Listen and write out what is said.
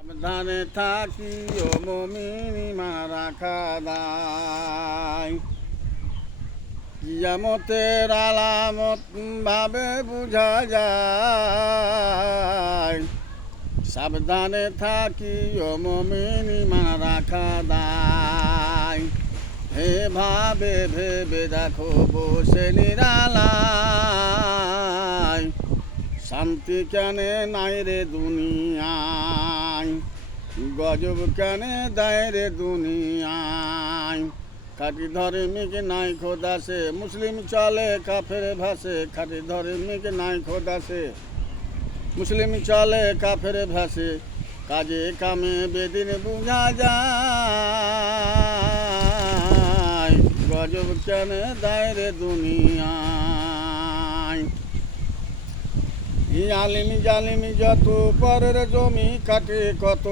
সাবধানে থাকি ও মুমিনি রাখা দায়। কিয়ামতের আলামত ভাবে বুঝা যায়। সাবধানে থাকি ও মুমিনি রাখা দায়। হে ভাবে ভেবে দেখো বসে নিরালায়, শান্তি কেনে নাই রে দুনিয়ায়, গজব কেনে দেয় রে দুনিয়ায়। খাঁটি ধর্মিক নাই খোদাসে, মুসলিম চলে কাফের ভাসে। খাঁটি ধর্মিক নাই খোদাসে, মুসলিম চলে কাফের ভাসে। কাজে কামে বেদিন বুঝা যায়, গজব কেনে দেয় রে দুনিয়ায়। আলিমি জালিমি যত পরের জমি কাটে কত।